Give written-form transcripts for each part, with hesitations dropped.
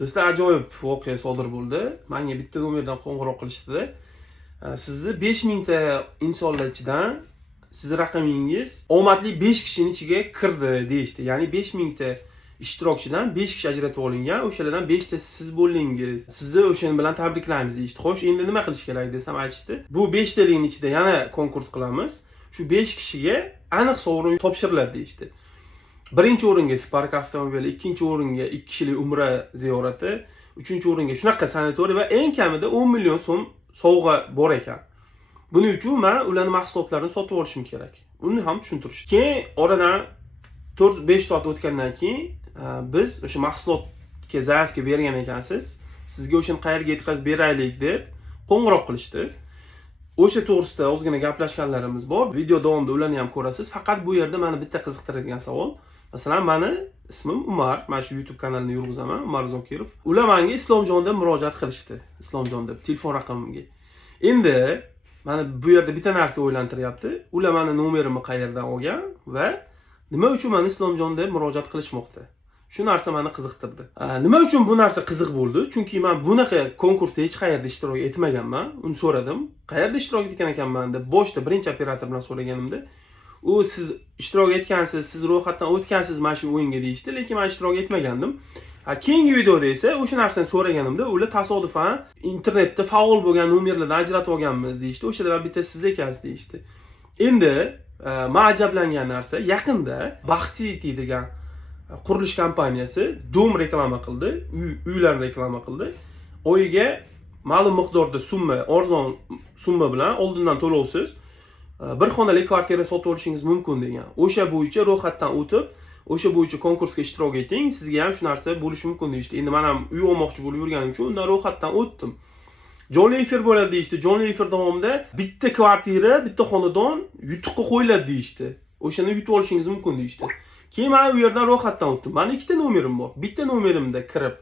Do'stlar, ajoyib voqea sodir bo'ldi. Menga bitta nomerdan qo'ng'iroq qilishdi. Sizni 5000 ta insonlar ichidan sizni raqamingiz omadli 5 kishining ichiga kirdi deyishdi. Ya'ni 5000 ta ishtirokchidan 5 kishi ajratib olingan, o'shalardan 5 ta siz bo'ldingiz. Sizni o'shaning bilan tabriklaymiz deyishdi. Xo'sh, endi nima qilish kerak desam aytishdi. Bu 5 talikning ichida yana konkurs qilamiz. Shu 5 kishiga aniq sovrin topshiriladi deyishdi. Birinchi o'ringa Spark avtomobili, ikkinchi o'ringa 2 kishilik umra ziyorati, uchinchi o'ringa shunaqa sanatoriy va eng kamida 10 million so'm sovg'a bor ekan. Buning uchun men ularning mahsulotlarini sotib olishim kerak. Buni ham tushuntirishdi. Keyin oradan 4-5 soat o'tgandan keyin biz o'sha mahsulotga zaifga bergan ekansiz, sizga o'shani qayerga yetkazib beraylik deb qo'ng'iroq qilishdi. O'sha to'g'risida ozgina gaplashganlarimiz bor. Video davomida ularni ham ko'rasiz. Faqat bu yerda meni bitta qiziqtiradigan savol. Masalan, meni ismim Umar, mana shu YouTube kanalini yurg'izaman, Umar Zokirov. Ular menga Islomjon deb murojaat qilishdi. Islomjon deb telefon raqamimga. Endi meni bu yerda bitta narsa o'ylantiryapti. Ular meni nomerimni qayerdan olgan va nima uchun meni Islomjon deb murojaat qilishmoqda? Shu narsa meni qiziqtirdi. Nima uchun bu narsa qiziq bo'ldi? Chunki men bunaqa konkursda hech qayerda ishtirok etmaganman. Uni so'radim. Qayerda ishtirok etgan ekanman deb boshda birinchi operator bilan so'raganimda, u siz ishtirok etgansiz, siz ro'yxatdan o'tgansiz mana shu o'yinga deyishdi, lekin men ishtirok etmagandim. Keyingi videoda esa o'sha narsani so'raganimda, ular tasodifan internetda faol bo'lgan nomerlardan ajratib olganmiz deyishdi. O'shalardan bittasi siz ekansiz deyishdi. Endi men ajablangan narsa, yaqinda Baxti degan qurilish kompaniyasi dom reklama qildi, uylarni reklama qildi. Oyiga ma'lum miqdorda summa, arzon summa bilan oldindan to'lovsiz bir xonali kvartira sotib olishingiz mumkin degan. O'sha bo'yicha ro'yxatdan o'tib, o'sha bo'yicha konkursga ishtirok eting, sizga ham shu narsa bo'lishi mumkin deyishdi. Endi men ham uy olmoqchi bo'lib yurganim uchun undan ro'yxatdan o'tdim. Jonli efir bo'ladi deyishdi. Jonli efir davomida bitta kvartira, bitta xonadon yutuqqa qo'yiladi deyishdi. O'shani yutib olishingiz mumkin deyishdi. Keyin men u yerdan ro'yxatdan o'tdim. Meni ikkita nomerim bor. Bitta nomerimda kirib,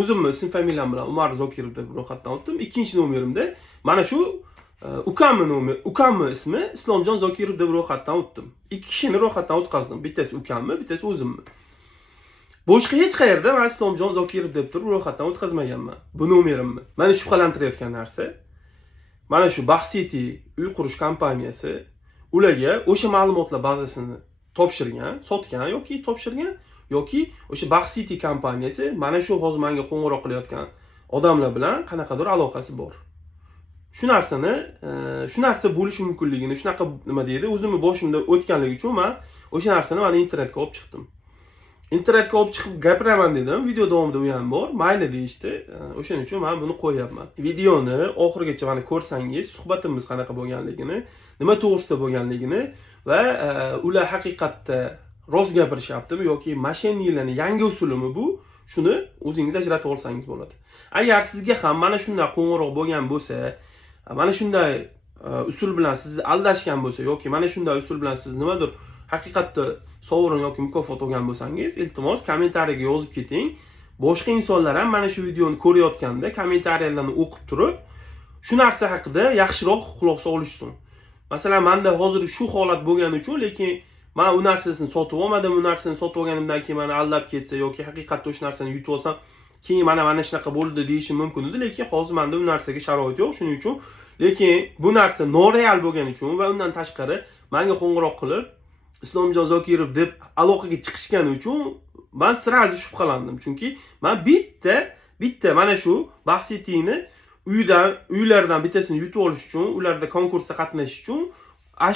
o'zimni ism familiyam bilan Umar Zokirov deb ro'yxatdan o'tdim. Ikkinchi nomerimda mana shu ukamni ismi Islomjon Zokirov deb ro'yxatdan o'tdim. Ikki kishini ro'yxatdan o'tkazdim. Bittasi ukamni, bittasi o'zimni. Boshqa hech qayerda men Islomjon Zokirov deb turib ro'yxatdan o'tkazmaganman. Bu nomerimni. Meni shubhalantirayotgan narsa, mana shu Baxti uy qurish kompaniyasi ularga o'sha ma'lumotlar bazasini topshirgan, sotgan yoki topshirgan yoki o'sha Baxti kompaniyasi mana shu hozir menga qo'ng'iroq qilayotgan odamlar bilan qanaqadir aloqasi bor. Shu narsa bo'lishi mumkinligini, shunaqa nima deydi, o'zimni boshimda o'tganligi uchun men o'sha narsani mana internetga olib chiqdim. Internetga olib chiqib gapiraman dedim. Video davomida u ham bor. Mayli deyishdi. O'shaning uchun men buni qo'yapman. Videoni oxirigacha mana ko'rsangiz, suhbatimiz qanaqa bo'lganligini, nima to'g'risida bo'lganligini va ular haqiqatda rost gapirishyaptimi yoki mashinlarning yangi usulimi bu? Shuni o'zingiz ajratib olsangiz bo'ladi. Agar sizga ham mana shunday qo'ng'iroq bo'lgan bo'lsa, mana shunday usul bilan sizni aldashgan bo'lsa yoki mana shunday usul bilan siz nimadir haqiqatda sovrin yoki mukofot olgan bo'lsangiz, iltimos kommentariyaga yozib keting. Boshqa insonlar ham mana shu videoni ko'rayotganda kommentariyalarni o'qib turib, shu narsa haqida yaxshiroq xulosa olishsin. Masalan, menda hozir shu holat bo'lgani uchun, lekin men u narsasini sotib olmadim, u narsani sotib olganimdan keyin meni aldab ketsa yoki haqiqatda o'sha narsani yutib olsam, keyin mana shunaqa bo'ldi deyishim mumkin edi, lekin hozir menda u narsaga sharoit yo'q, shuning uchun. Lekin bu narsa noreal bo'lgani uchun va undan tashqari menga qo'ng'iroq qilib Islomjon Zokirov deb aloqaga chiqishgani uchun men sirazi shubhalandim. Chunki men bitta mana shu Baxtini uylardan bittasini yutib olish uchun, ularda konkursda qatnashish uchun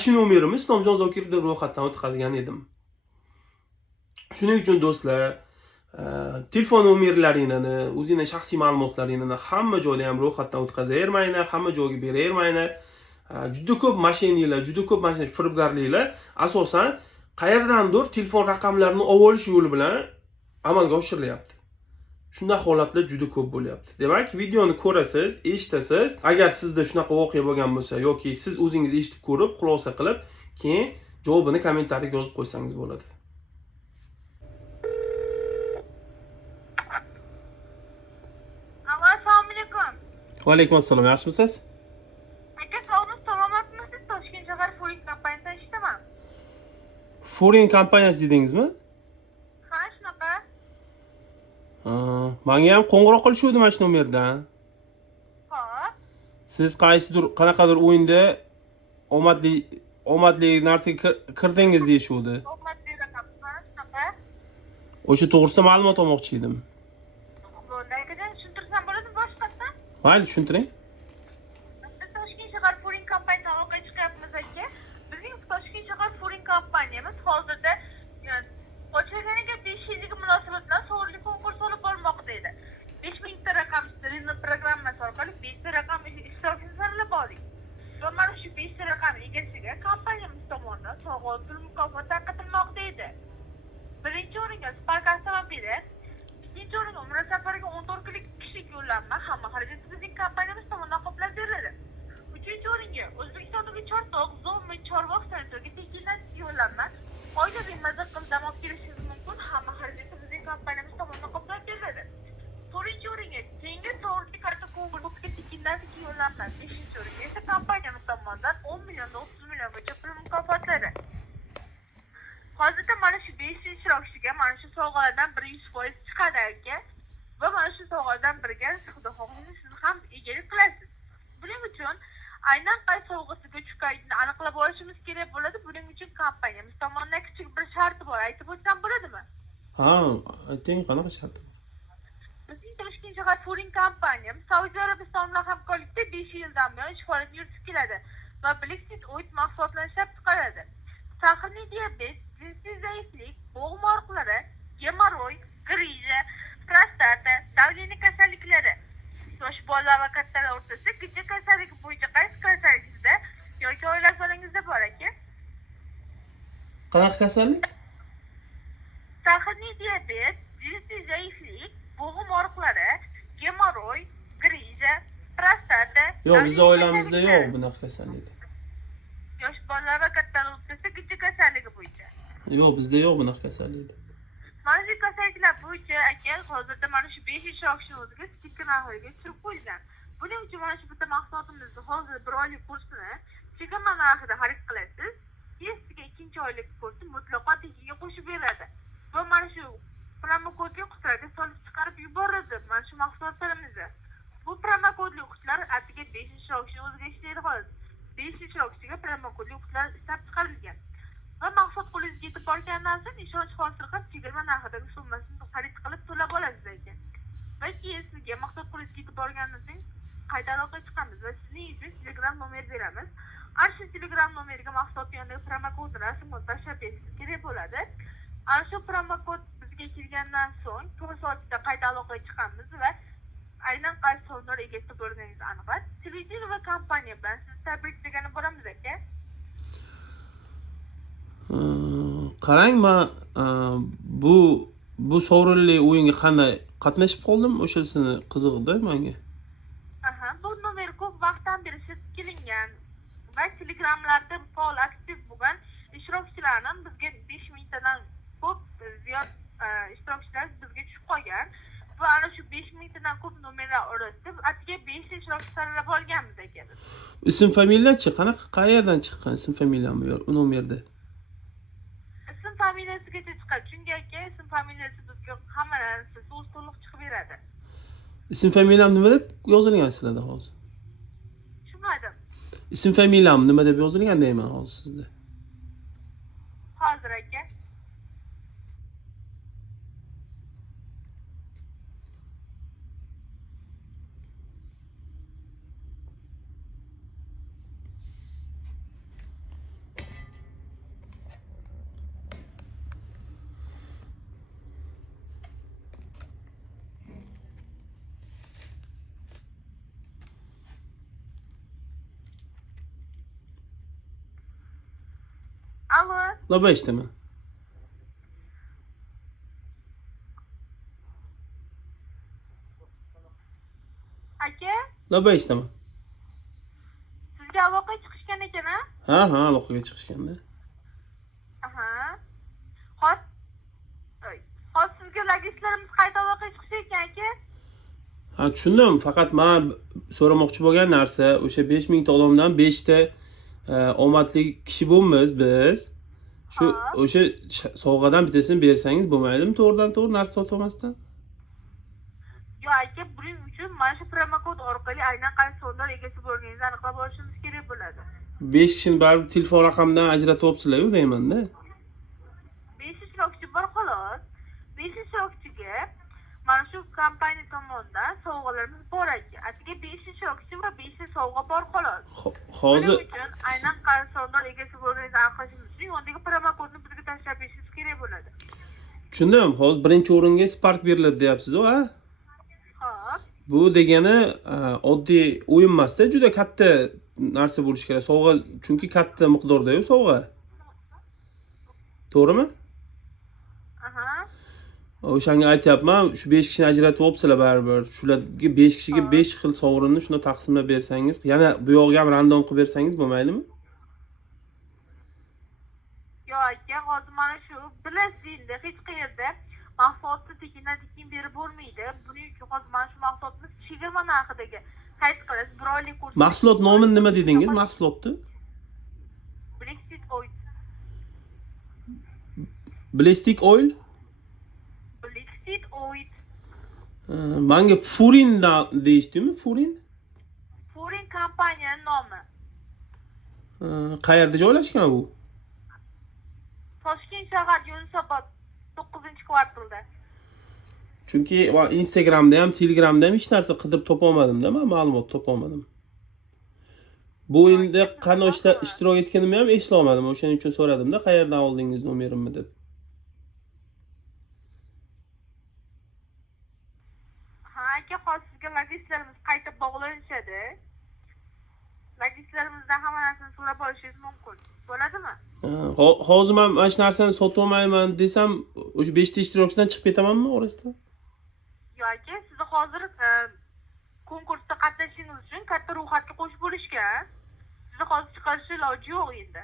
shu nomerimni Islomjon Zokirov deb ro'yxatdan o'tkazgan edim. Shuning uchun do'stlar, telefon nomerlaringni, o'zingizning shaxsiy ma'lumotlaringni hamma joyda ham ro'yxatdan o'tkazavermanglar, hamma joyga beravermanglar. Juda ko'p mashinalar, juda ko'p mashina firibgarliklar asosan qayerdandir telefon raqamlarini olib olish yo'li bilan amalga oshirilyapti. Shunday holatlar juda ko'p bo'lyapti. Demak, videoni ko'rasiz, eshitasiz. Agar sizda shunaqa voqea bo'lgan bo'lsa yoki siz o'zingiz eshitib ko'rib, xulosa qilib, keyin javobini kommentariyaga yozib qo'ysangiz bo'ladi. Alo, assalomu alaykum. Va alaykum assalom, yaxshimisiz? Aka, sog'liq salomatmisiz? Toshkent shahar Forex kompaniyasidan eshitaman. Forex kompaniyasi dedingizmi? Ha, shunaqa. Menga ham qo'ng'iroq qilishuvdi mana shu nomerdan. Hop. Siz qaysidir qanaqadir o'yinda omadli narsaga kirdingiz deyishuvdi. Omadli raqammi? Shunaqa. O'sha to'g'risida ma'lumot olmoqchi edim. Bo'ldi. Akajon tushuntirsam bo'ladimi boshqatdan? Mayli, tushuntiring. Biz Toshkent shahar Foreign kompaniyadan aloqaga chiqyapmiz aka. Bizning Toshkent shahar Foreign kompaniyamiz hozirda ochilganiga 5 yillik munosabat bilan sovrinli konkurs olib bormoqda edi. 5000 ta raqam Rinno programmasi orqali 5 ta raqam ishtirokchini saralab oldik. Va mana shu 5 ta raqam egasiga kompaniyamiz tomonidan sovg'a pul mukofoti tarqatilmoqda edi. Birinchi o'ringa Spark avtomobili, ikkinchi o'ringa Umra safariga 14 kunlik kishilik yo'llanma hamma xarajat bizning kompaniyamiz tomonidan qoplab beriladi. Uchinchi o'ringa O'zbekistondagi Chortoq, Zomin, Chorvoq sanatoriga tekindan yo'llanma, oilaviy maza qilib dam olib kelishingiz mumkin, hamma xarajat bizning kompaniyamiz tomonidan qoplab beriladi. To'rtinchi o'ringa Tengi sovrinli karta konkursiga tekindan yo'llanma, beshinchi o'ringa esa kompaniyamiz tomonidan 10 milliondan 30 milliongacha pul mukofotlari. Hozirda mana shu 5 ishtirokchiga mana shu sovg'alardan biri 100% chiqadi aka. Va mana shu sovg'alardan biriga xudo xohlasa siz ham egalik qilasiz. Buning uchun aynan qaysi sovg'asiga chiqayotganini aniqlab olishimiz kerak bo'ladi. Buning uchun kompaniyamiz tomonidan kichik bir sharti bor. Aytib o'tsam bo'ladimi? Ha, ayting, qanaqa shart? Bizning Toshkent shahar Foreign kompaniyamiz Saudiya Arabistoni bilan hamkorlikda 5 yildan buyon ish faoliyatini yuritib keladi va Blixit o't mahsulotlarini ishlab chiqaradi. Sahrli diabet, jinsiy zaiflik, bo'g'im og'riqlari, gemoroy, griza, prostata, davleniya kasalliklari, yosh bolalar va kattalar o'rtasida gijja kasalligi bo'yicha qaysi kasallikda yoki oila a'zolaringizda bor aka? Qanaqa kasallik? Sahrli diabet, jinsiy zaiflik, bo'g'im og'riqlari, gemoroy, griza, prostata. Yo'q, bizning oilamizda yo'q bunaqa kasallik. Yosh bolalar va kattalar o'rtasida gijja kasalligi bo'yicha. Yo'q, bizda yo'q bunaqa kasallik. Mana shu kasalliklar bo'yicha aka hozirda mana shu 5 ishtirokchini o'ziga stiker narxiga tushirib qo'yilgan. Buning uchun mana shu bitta mahsulotimizni hozir 1 oylik kursini chegirma narxida xarid qilasiz. Sizga ikkinchi oylik kursi mutlaqo tekinga qo'shib beradi. Va mana shu promokodli qutilarga solib chiqarib yuboradi mana shu mahsulotlarimizni. Bu promokodli qutilar atigi 5 ishtirokchini o'ziga ishlaydi hozir. 5 ishtirokchiga promokodli qutilar ishlab chiqarilgan. Va mahsulot qo'lingizga yetib borgandan so'ng ishonch hosil qilib chegirma narxidagi summasini xarid qilib to'lab olasiz ekan. Va keyin sizga mahsulot qo'lingizga yetib borgandan so'ng qayta aloqaga chiqamiz va sizning uchun Telegram nomer beramiz. Ana shu Telegram nomeriga mahsulot yonidagi promokodni rasmini tashlab berishingiz kerak bo'ladi. Ana shu promokod bizga kelgandan so'ng 9 soatda qayta aloqaga chiqamiz va aynan qaysi sovrinlar egasida bo'lganingizni aniqlab, televideniye va kompaniya bilan sizni tabriklagani bo'lamiz aka. Qarang, men bu sovrinli o'yinga qanday qatnashib qoldim, o'shasini qiziqdi menga. Aha, bu nomer ko'p vaqtdan beri sezib kelingan va Telegramlarda faol aktiv bo'lgan ishtirokchilarning bizga 5000 tadan ko'p ziyod ishtirokchilar bizga tushib qolgan va ana shu 5000 tadan ko'p nomerlar orasida atigi 5 ishtirokchi saralab olganmiz aka. Ism familiyachi qanaqa, qayerdan chiqqan ism familiyami bu nomerda? Ism familiyasigacha chiqadi. Chunki aka ism familiyasi bizga hamma narsa so'z to'liq chiqib beradi. Ism familiyam nima deb yozilgan sizlarda hozir? Tushunmadim. Ism familiyam nima deb yozilgan deyman hozir sizda. Hozir aka. Alo. Laba ishtimi? Aka, Laba ishtimi? sizga aloqaga chiqishgan ekan a? Ha, aloqaga chiqishganda. Aha. Hozir sizga logistlarimiz qayta aloqaga chiqishi ekan aka. Ha, tushundim. Faqat men so'ramoqchi bo'lgan narsa, o'sha 5000 ta odamdan 5 ta omadli kishi bo'lmiz biz. Shu o'sha sovg'adan bittasini bersangiz bo'lmaydimi? To'g'ridan to'g'ri narsa sotolmasdan? Yo aka, buning uchun mana shu promokod orqali aynan qaysi sovrinlar egasi bo'lganingizni aniqlab olishimiz kerak bo'ladi. 5 kishini baribir telefon raqamidan ajratyapsizlar-ku deyman-da. 5 ishtirokchi bor xolos. 5 ishtirokchiga mana shu kompaniya tomonidan sovg'alarimiz bor aka. Atiga 5 ishtirokchi va 5 ta sovg'a bor xolos. Hozir Buning uchun aynan qaysi sovrinlar egasi bo'lganingizni aniqlashimiz uchun yondagi promokodni bizga tashlab berishingiz kerak bo'ladi. tushundim. Hozir birinchi o'ringa Spark beriladi deyapsiz-ku, ha? Xo'p. Bu degani oddiy o'yin emas-da, juda katta narsa bo'lishi kerak. Sovg'a chunki katta miqdorda-yu sovg'a. To'g'rimi? Aha. O'shanga aytyapman, shu 5 kishini ajratib olibsizlar baribir. Shularga 5 kishiga 5 xil sovrinni shuni taqsimlab bersangiz, yana bu yog'iga ham random qilib bersangiz bo'lmaydimi? Yo aka, hozir mana shu bilasiz endi hech qayerda mahsulotni tekin berib bo'lmaydi. Buning uchun hozir mana shu mahsulotni chegirma narxidagi sayt qilasiz. Bir oylik kurs. Mahsulot nomini nima dedingiz? Mahsulotni? Blackseed oil. Ballistic oil? Blackseed oil. Menga Furin deyishdimi? Furin? Furin kompaniyaning nomi. Qayerda joylashgan bu? Toshkent shahar Yunusobod 9-kvartalda. Chunki Instagramda ham, Telegramda ham hech narsa qidirib topa olmadim-da, men ma'lumot topa olmadim. Bu o'yinda qanday ishtirok etganimni ham eslay olmadim. O'shaning uchun so'radim-da, qayerdan oldingiz nomerimni deb. Ha aka, hozir sizga logistlarimiz qayta bog'lanishadi. Logistlarimizdan hamma narsani so'rab olishingiz mumkin. Bo'ladimi? Hozir men mana shu narsani sotib olmayman desam, o'sha 5 ta ishtirokchidan chiqib ketamanmi orasidan? Yo aka, sizni hozir konkursda qatnashishingiz uchun katta ro'yxatga qo'shib bo'lishgan. Sizni hozir chiqarish iloji yo'q endi.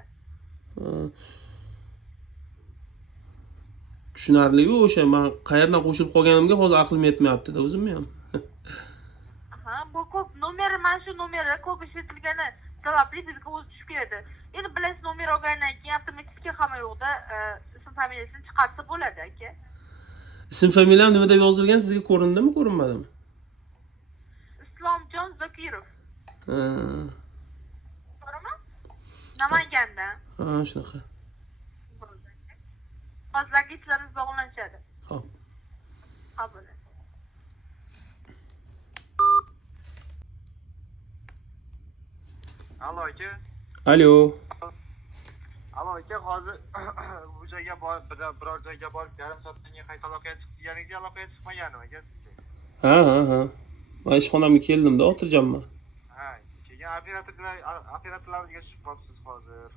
Tushunarli-ku, o'sha men qayerdan qo'shilib qolganimga hozir aqlim yetmayapti-da o'zimni ham. Ha, bu ko'p nomeri, mana shu nomeri ko'p ishlatilgani sababli bizga o'zi tushib keladi. Endi bilasiz, nomer olgandan keyin avtomatik hamma yo'qda ism familiyasini chiqarsa bo'ladi aka. Ism familiyam nima deb yozilgan, sizga ko'rindimi, ko'rinmadimi? Islomjon Zokirov. To'g'rimi? Namangandan. Ha, shunaqa. Hozir logistlarimiz bog'lanishadi. Xo'p. Ha, bo'ladi. Alo aka. Alo. Alo aka, hozir bu joyga borib, biror joyga borib, yarim soatdan keyin qayta aloqaga chiqib deganingizga aloqaga chiqmaganmi aka? Ha. Men ishxonamga keldim-da, o'tirganman. Ha, keyin operatorlarga tushib qolibsiz hozir.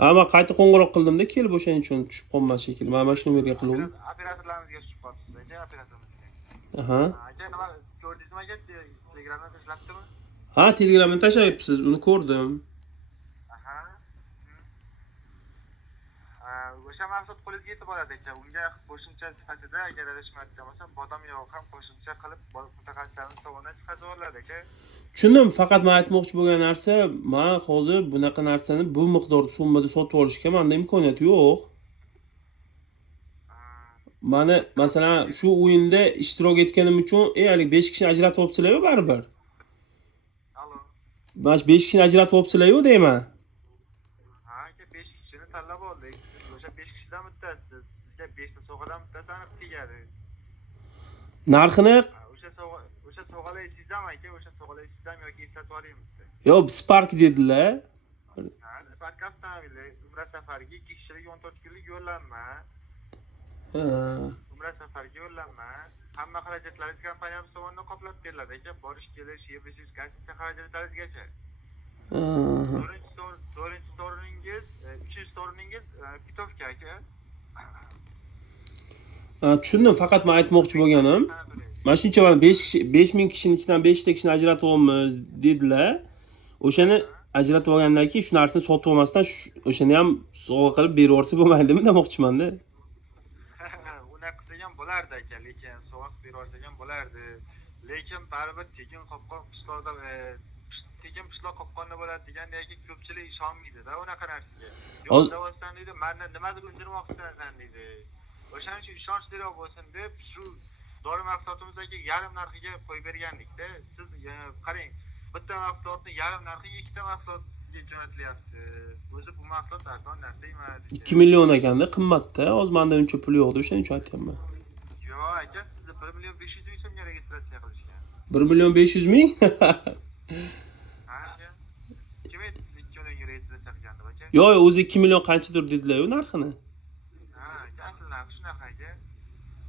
Ha, men qayta qo'ng'iroq qildim-da, kelib o'shaning uchun tushib qolman shekilli. Men mana shu nomerga qildim. Operatorlarimizga tushib qolibsiz aka, operatorimizga. Aha. Aka, nima ko'rdingizmi aka? Telegramdan tashlabdimi? Ha, Telegramdan tashlayapsiz, uni ko'rdim. Aha. O'sha mahsulot qo'lingizga yetib oladi aka. Unga qo'shimcha sifatida agar adashmayotgan bo'lsam, bodom yog'i ham qo'shimcha qilib mutaxassislarning tomonidan chiqarib yuboriladi aka. Tushundim, faqat men aytmoqchi bo'lgan narsa, men hozir bunaqa narsani bu miqdorda summada sotib olishga menda imkoniyat yo'q. Meni masalan shu o'yinda ishtirok etganim uchun, hali 5 kishini ajratib olibsizlar-ku baribir. Alo. Mana 5 kishini ajratib olibsizlar-ku deyman. Ha aka, 5 kishini tanlab oldik. Siz o'sha 5 kishidan bittasiz. Sizga 5 ta sovg'adan bittasi aniq tegadi. Narxini O'sha sovg'alar esingizmi aka? O'sha sovg'alar esingizmi yoki eslatib olaymi sizni? yo Spark dedilar. Ha, Spark avtomobili Umra safariga 2 kishilik 14 kunlik yo'llanma. Umra safariga yo'llanma. Hamma xarajatlaringiz kompaniyamiz tomonidan qoplab beriladi aka. Borish, kelish, yeb-ichish, konsertga xarajatlaringizgacha. To'rtinchi so'riningiz, uchinchi so'riningiz pitovka aka. Tushundim, faqat men aytmoqchi bo'lganim, mana shuncha 5000 kishining ichidan 5 ta kishini ajratib olamiz dedilar. O'shani ajratib olgandan keyin shu narsani sotib olmasdan o'shani ham sovg'a qilib berib yuborsa bo'lmaydimi demoqchiman-da. Unaqa qilsa ham bo'lardi aka, lekin sovg'a qilib berib yuborsa ham bo'lardi. Lekin baribir tekin qopqon qishloqda tekin qishloq qopqonda bo'ladi degandagi ko'pchilik ishonmaydi-da unaqa narsaga. Yo'q davosdan deydi, mendan nimadir undirmoqchisan deydi. O'shaning uchun ishonchliroq bo'lsin deb shu dori mahsulotimizga yarim narxiga qo'yib bergandikda, siz qarang, bitta mahsulotni yarim narxiga ikkita mahsulotga jo'natilyapti. O'zi bu mahsulot arzon narsa emas. 2 million ekanda, qimmatda. Hozir menda uncha pul yo'q deb o'shaning uchun aytyapman. Yo'q, aka, sizni 1 million 500 ming so'mga registratsiya qilishgan. 1 million 500 ming? Ha, aka. Kim aytdi siz 2 millionga registratsiya qilganini, aka? Yo'q, o'zi 2 million qanchadir dedilar-ku narxini. Ha, asl narxi shunaqa aka.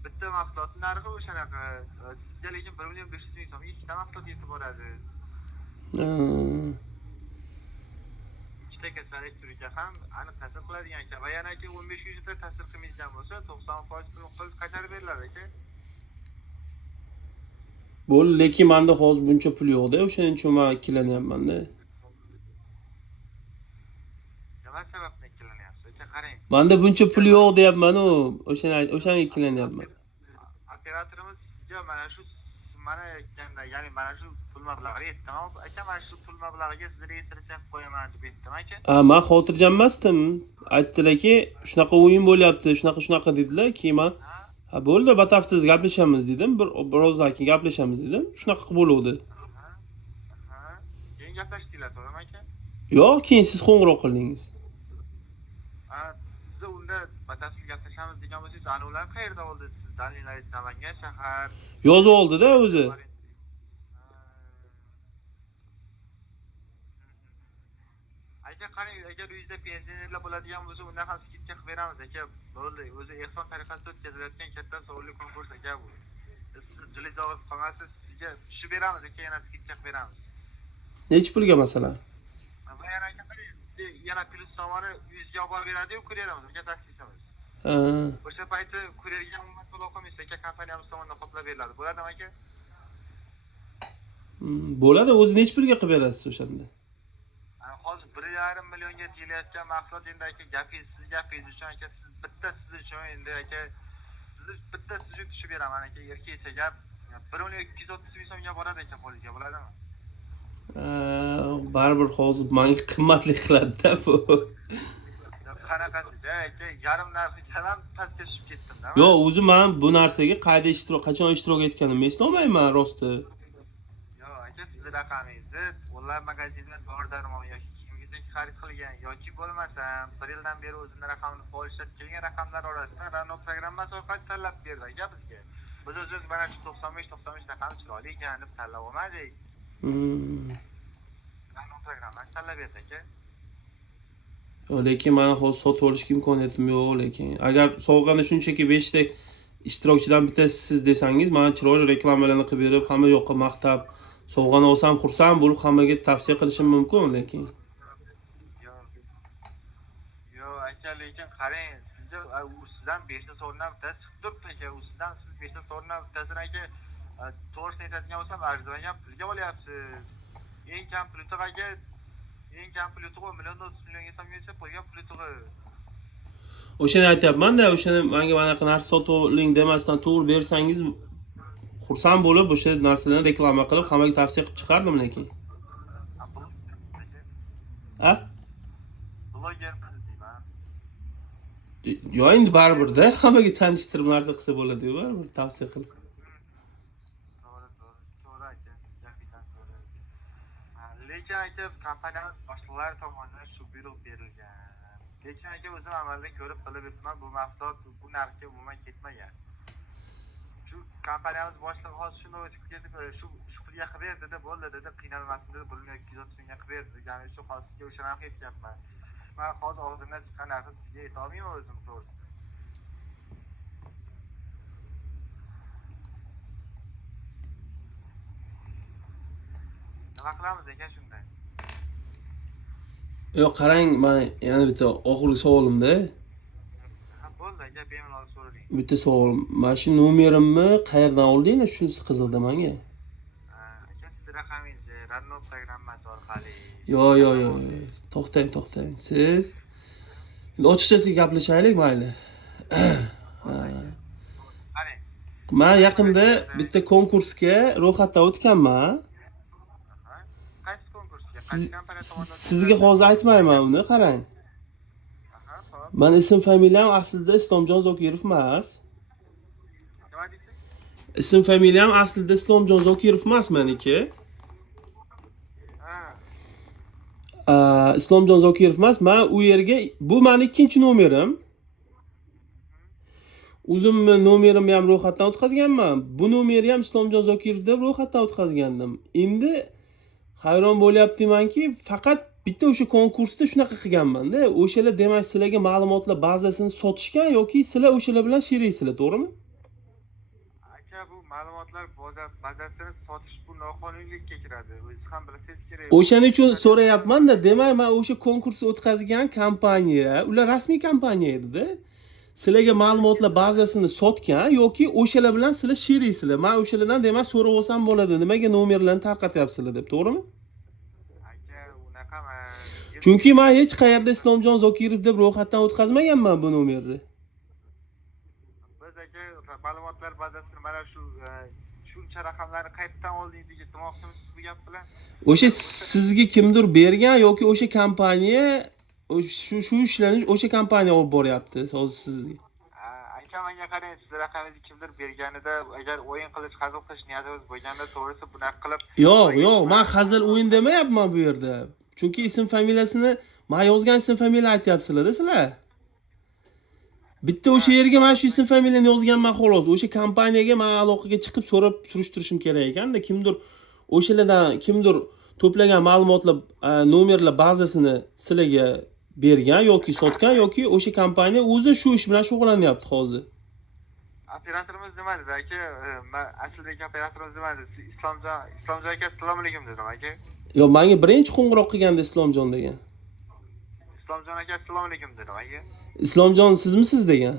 Bitta mahsulotning narxi o'shanaqa. Sizga lekin 1 million 500 ming so'mga ikkita mahsulot yetib boradi. Ha. Ikkita kasallik turiga ham aniq ta'sir qiladigan aka. Va yana aka 15 ta ta'sir qilmaydigan bo'lsa, 90% pul qaytarib beriladi aka. Bo'ldi, lekin menda hozir buncha pul yo'q-da, o'shaning uchun men ikkilanyapman-da. Nima sababdan ikkilanyapsiz? Aka qarang. Menda buncha pul yo'q deyapman-u, o'shani ikkilanyapman. Operatorimiz sizga mana aytganda, ya'ni mana shu pul mablag'i aytdim. Aka, mana shu pul mablag'iga sizni registratsiya qilib qo'yaman deb aytdim aka. Men xotirjam emasdim. Aytdilar-ki, shunaqa o'yin bo'lyapti, shunaqa dedilar. Keyin men bo'ldi, batafsiz gaplashamiz dedim. Birozdan keyin gaplashamiz dedim. Shunaqa bo'luvdi. Ha. Keyin gaplashdinglar, to'g'rimi aka? Yo'q, keyin siz qo'ng'iroq qildingiz. Ha, siz unda batafsil gaplashamiz degan bo'lsangiz, ana ular qayerda oldi? Siz dalillar Namangan shahar. Yozib oldi-da o'zi. Aka qarang, agar uyingizda pensionerlar bo'ladigan bo'lsa, undan ham skidka qilib beramiz aka. Bo'ldi, o'zi ehson tariqasida o'tkazilayotgan katta sovrinli konkurs aka bu. Siz jilingiz og'rib qolmasa, sizga tushib beramiz aka, yana skidka qilib beramiz. Necha pulga masalan? Va yana aka qarang, yana plyus tomoni uyingizga olib borib beradi-yu, kuryerimiz aka, taksistimiz. Ha. O'sha payti kuryerga umuman to'lov qilmaysiz aka, kompaniyamiz tomonidan qoplab beriladi. Bo'ladimi aka? Bo'ladi, o'zi necha pulga qilib berasiz o'shanda? Hozir 1,5 millionga deyilayotgan mahsulot endi aka, siz gapingiz uchun aka, siz uchun endi aka, siz uchun tushib beraman aka, erkakcha gap 1 million 230 ming so'mga boradi aka qo'lingizga, bo'ladimi? Baribir hozir menga qimmatli qiladi-da bu. Qanaqasi aka, yarim narxiga ham pastga tushib ketdim-da. Yo'q, o'zi men bu narsaga qachon ishtirok etganimni eslolmayman rosti. Yo'q aka, siz raqamingizni onlayn magazindan dori darmon yoki kiyimingizga xarid qilgan yoki bo'lmasam 1 yildan beri o'zimning raqamimni polishlatib kelgan raqamlar orasidan Rano programmasi orqali tanlab berdi aka bizga. Biz o'zimiz mana shu 95 raqami chiroyli ekan deb tanlab olmadik. Rano programmasi tanlab berdi aka. Lekin men hozir sotib olishga imkoniyatim yo'q, lekin agar sovg'anda shunchaki 5 ta ishtirokchidan bittasi siz desangiz, men chiroyli reklamalarni qilib berib, hamma yoqqa maqtab, sovg'ani olsam xursand bo'lib hammaga tavsiya qilishim mumkin, lekin Yo'q aka, lekin qarang, sizga sizdan 5 ta sovrindan bittasi chiqib turibdi aka. Sizdan siz 5 ta sovrindan bittasini aka, to'g'risini aytadigan bo'lsam, arzonga pulga olyapsiz. Eng kam puli aka, eng kam puli 1 million 400 millionga so'mgacha qo'ygan puli. o'shani aytyapman-da, o'shani menga manaqa narsa sotib oling demasdan to'g'ri bersangiz xursand bo'lib o'sha narsalarni reklama qilib hammaga tavsiya qilib chiqardim, lekin. Ha? Bloger deyman. Yo, endi baribir-da, hammaga tanishtirib narsa qilsa bo'ladi-ku, baribir tavsiya qilib. To'g'ri aka, gapidan to'g'ri. Lekin aka, kompaniyamiz boshliqlari tomonidan shu buyruq berilgan. Lekin aka, o'zim amalda ko'rib bilib yuribman, bu mahsulot bu narxga umuman ketmagan. Shu kompaniyamiz boshlig'i hozir shuni o'tib ketib, shu pulga qilib berdi dedi, bo'ldi dedi, qiynalmasin dedi, 1 million 230 mingga qilib berdi. Ya'ni shu hozirga o'sha narxga aytyapman. Men hozir og'zimdan chiqqan narxni sizga ayta olmayman o'zim to'g'ri. Nima qilamiz aka shunday? Yo'q, qarang, men yana bitta oxirgi savolimda. Ha, bo'ldi aka, bemalol so'rading. Bitta savolim. Mana shu nomerimni qayerdan oldinglar? Shunisi qiziqdi menga. Aka, siz raqamingizni Rano programmasi orqali. Yo'q. To'xtang. Siz endi ochiqchasiga gaplashaylik, mayli. Qarang. Men yaqinda bitta konkursga ro'yxatdan o'tganman. Qaysi konkursga? Qaysi kompaniya tomonidan? Sizga hozir aytmayman uni, qarang. Aha, xo'p. Men ism familiyam aslida Islomjon Zokirov emas. Nima deysiz? Ism familiyam aslida Islomjon Zokirov emas meniki. Islomjon Zokirov emas. Men u yerga bu meni ikkinchi nomerim. O'zimni nomerimni ham ro'yxatdan o'tkazganman. Bu nomerni ham Islomjon Zokirov deb ro'yxatdan o'tkazgandim. Endi hayron bo'lyaptimanki, faqat bitta o'sha konkursda shunaqa qilganman-da. O'shalar demak sizlarga ma'lumotlar bazasini sotishgan yoki sizlar o'shalar bilan sheriksizlar, to'g'rimi? Aka, bu ma'lumotlar bazasini sotish bu noqonuniylikka kiradi. O'zingiz ham bilsangiz kerak. O'shaning uchun so'rayapman-da. Demak, men o'sha konkursni o'tkazgan kompaniya, ular rasmiy kompaniya edi-da. Sizlarga ma'lumotlar bazasini sotgan yoki o'shalar bilan sizlar sheriksizlar. Men o'shalardan demak so'rab olsam bo'ladi. Nimaga nomerlarni tarqatyapsizlar deb, to'g'rimi? Aka, unaqa emas. Chunki men hech qayerda Islomjon Zokirov deb ro'yxatdan o'tkazmaganman bu nomerni. Biz aka ma'lumotlar bazasini mana shu shuncha raqamlarni qayerdan oldingiz degan demoqchimiz bu gap bilan. O'sha sizga kimdir bergan yoki o'sha kompaniya shu ishlarni o'sha kompaniya olib boryapti hozir sizga. Aka, menga qarang, siz raqamingizni kimdir berganida agar o'yin qilish, hazil qilish niyatimiz bo'lganda to'g'risi bunaqa qilib Yo'q, men hazil o'yin demayapman bu yerda. Chunki ism familiyasini men yozgan ism familiya aytyapsizlar-da sizlar. Bitta o'sha yerga men shu ism familiyani yozganman xolos. O'sha kompaniyaga men aloqaga chiqib so'rab surishtirishim kerak ekanda, kimdir o'shalardan kimdir to'plagan ma'lumotlar, nomerlar bazasini sizlarga bergan yoki sotgan yoki o'sha kompaniya o'zi shu ish bilan shug'ullanyapti hozir. Operatorimiz nima dedi aka? Men aslidagi operatorimiz nima dedi? Islomjon aka, assalomu alaykum dedim aka. Yo, menga birinchi qo'ng'iroq qilganda Islomjon degan. Islomjon aka, assalomu alaykum dedim aka. Islomjon sizmisiz degan.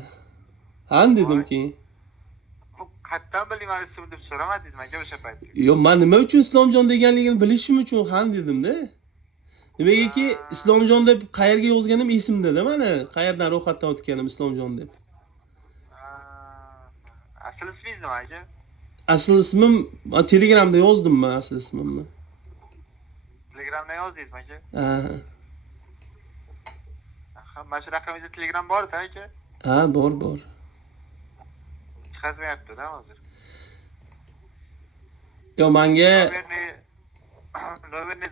Ha dedim keyin. Xo'p, qayerdan bilayman ismini deb so'ramadingizmi aka o'sha paytda? Yo, men nima uchun Islomjon deganligini bilishim uchun ham dedim-da. Nimagaki Islomjon deb qayerga yozganim esimda-da mana. Qayerdan ro'yxatdan o'tganim Islomjon deb. Asl ismingiz nima aka? Asl ismim Telegramda yozdim men asl ismimni. Telegramda yozdingizmi aka? Ha, Mana shu raqamingizda Telegram bor-da aka? ha, bor. Chiqazmayapti-da hozir. Yo, menga Nomerni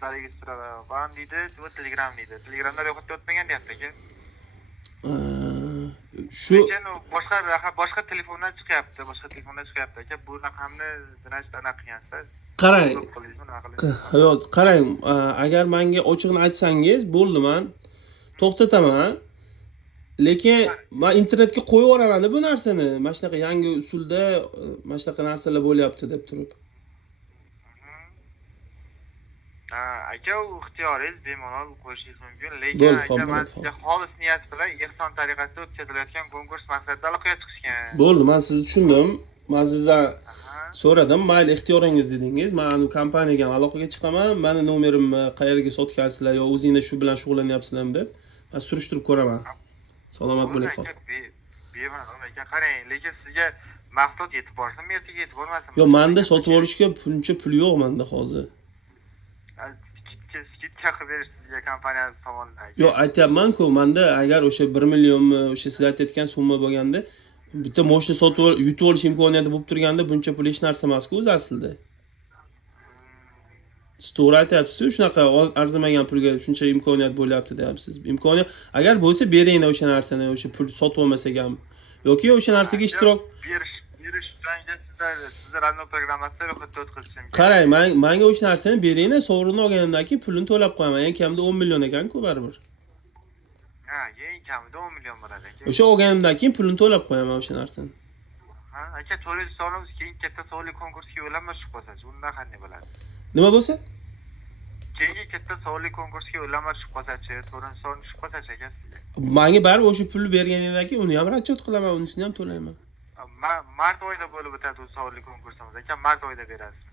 zaregistrovan deydi, bu Telegram deydi. Telegramda ro'yxatdan o'tmagan deyapti aka. shu Lekin boshqa telefondan chiqyapti, aka. Bu raqamni значит anaqa qilgansiz. qarang. Qarang, agar menga ochiqni aytsangiz, bo'ldi, men to'xtataman. Lekin men internetga qo'yib yuboraman bu narsani. Mana shunaqa yangi usulda mana shunaqa narsalar bo'lyapti deb turib. Aka, u ixtiyoringiz, bemalol qo'yishingiz mumkin. Lekin aka, men sizga xolis niyat bilan ehson tariqasida o'tkazilayotgan konkurs maqsadida aloqaga chiqishgan. Bo'ldi, men sizni tushundim. Men sizdan so'radim, mayli ixtiyoringiz dedingiz. Men kompaniyaga aloqaga chiqaman. Meni nomerimni qayerga sotgansizlar yo o'zingizlar shu bilan shug'ullanyapsizlarmi deb men surishtirib ko'raman. Salomat bo'ling. Bemalol aka, qarang, lekin sizga maqsad yetib borsinmi, ertaga yetib bormasinmi? Yo, menda sotib olishga pul yo'q menda hozir. Skidka qilib berish sizga kompaniya tomonidan. Yo, aytyapman-ku, menda agar o'sha 1 millionmi, o'sha siz aytayotgan summa bo'lganda, bitta mashina sotib yutib olish imkoniyati bo'lib turganda, buncha pul hech narsa emas-ku o'zi aslida. Siz to'g'ri aytyapsiz, shunaqa arzimagan pulga shuncha imkoniyat bo'lyapti deyapsiz. Imkoniyat agar bo'lsa beringlar o'sha narsani, o'sha pul sotib olmasak ham yoki o'sha narsaga ishtirok berish sizlar randomiy programmasida ro'yxatdan o'tkazishim kerak. qarang, menga o'sha narsani beringlar, sovrinni olganimdan keyin pulini to'lab qo'yaman. Eng kamida 10 million ekan-ku baribir. Eng kamida 10 million bo'ladi aka. O'sha olganimdan keyin pulini to'lab qo'yaman o'sha narsani. Aka, to'liq sonimiz keyin katta sonli konkursga yo'llanma chiqib qolsa-chi, unda qanday bo'ladi? Nima bo'lsa? Keyingi katta sonli konkursga yo'llanma chiqib qolsa-chi, to'rin son chiqib qolsa-chi aka sizga. Menga baribir o'sha pulni berganingdan keyin uni ham raschot qilaman, unisini ham to'layman. Mart oyida bo'lib o'tadi u sonli konkursimiz aka, mart oyida berasiz.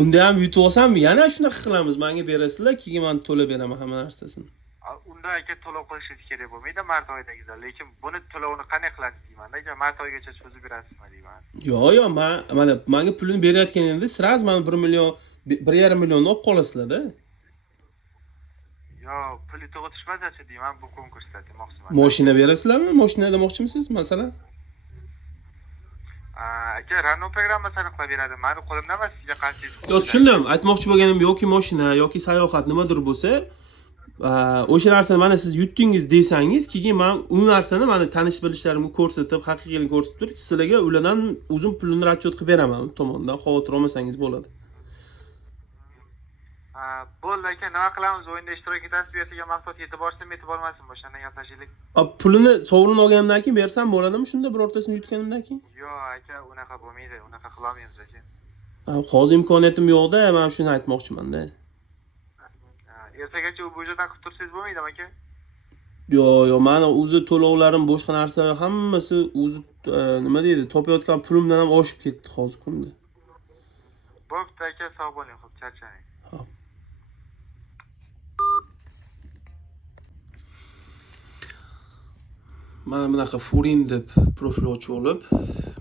Unda ham yutib olsam, yana shunaqa qilamiz. Menga berasizlar, keyin men to'lab beraman hamma narsasini. Unda aka to'lov qilishingiz kerak bo'lmaydi mart oyidagida, lekin buni to'lovini qanday qilasiz deyman aka, mart oyigacha cho'zib berasizmi deyman. Yo'q, mana menga pulini berayotganingizda sraz men 1 million 1,5 millionni olib qolasizlar-da. Yo'q, puli to'g'ri tushmasa-chi deyman bu konkursda demoqchiman. Mashina berasizlarmi? Mashina demoqchimisiz, masalan? Aka, Renault programmasini qilib beradi. Meni qo'limda emas, sizga qancha. Yo, tushundim. Aytmoqchi bo'lganim yoki mashina yoki sayohat nimadir bo'lsa, o'sha narsani mana siz yutdingiz desangiz, keyin men u narsani mana tanish bilishlarimga ko'rsatib, haqiqiyligini ko'rsatib turib, sizlarga ulardan o'zim pulini расчет qilib beraman. U tomondan xavotir olmasangiz bo'ladi. Bo'ldi aka, nima qilamiz? O'yinda ishtirok etasiz, bu yerga maqsad yetib borsin, yetib bormasin, o'shanda gaplashaylik. Pulini sovrin olganimdan keyin bersam bo'ladimi shunda birortasini yutganimdan keyin? Yo'q aka, unaqa bo'lmaydi, unaqa qila olmaymiz aka. Hozir imkoniyatim yo'q-da, men shuni aytmoqchiman-da. Ertagacha u bo'yidan qilib tursangiz bo'lmaydimi aka? Yo'q, meni o'zi to'lovlarim, boshqa narsalar hammasi o'zi nima deydi, topayotgan pulimdan ham oshib ketdi hozir kunda. Bo'pti aka, sog' bo'ling, xo'p, charchamang. Hop. Mana bunaqa Furin deb profil ochib olib,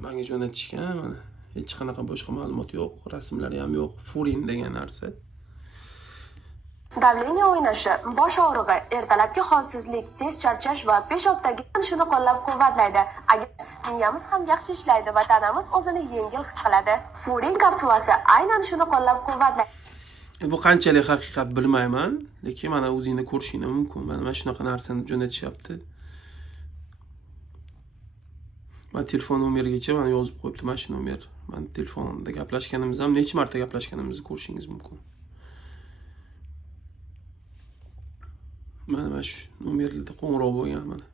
menga jo'natishgan. Mana hech qanaqa boshqa ma'lumot yo'q, rasmlari ham yo'q. Furin degan narsa. Davleniya o'ynashi, bosh og'rig'i, ertalabki holsizlik, tez charchash va peshobdagi shuni qo'llab-quvvatlaydi. Agar miyamiz ham yaxshi ishlaydi va tanamiz o'zini yengil his qiladi. Furin kapsulasi aynan shuni qo'llab-quvvatlaydi. Bu qanchalik haqiqat bilmayman, lekin mana o'zingizda ko'rishingiz mumkin. Mana shunaqa narsani jo'natishyapti. Men telefon nomerigacha mana yozib qo'yibdi, mana shu nomer. Men telefonda gaplashganimiz ham necha marta gaplashganimizni ko'rishingiz mumkin. Mana shu nomerlarda qo'ng'iroq bo'lgan mana.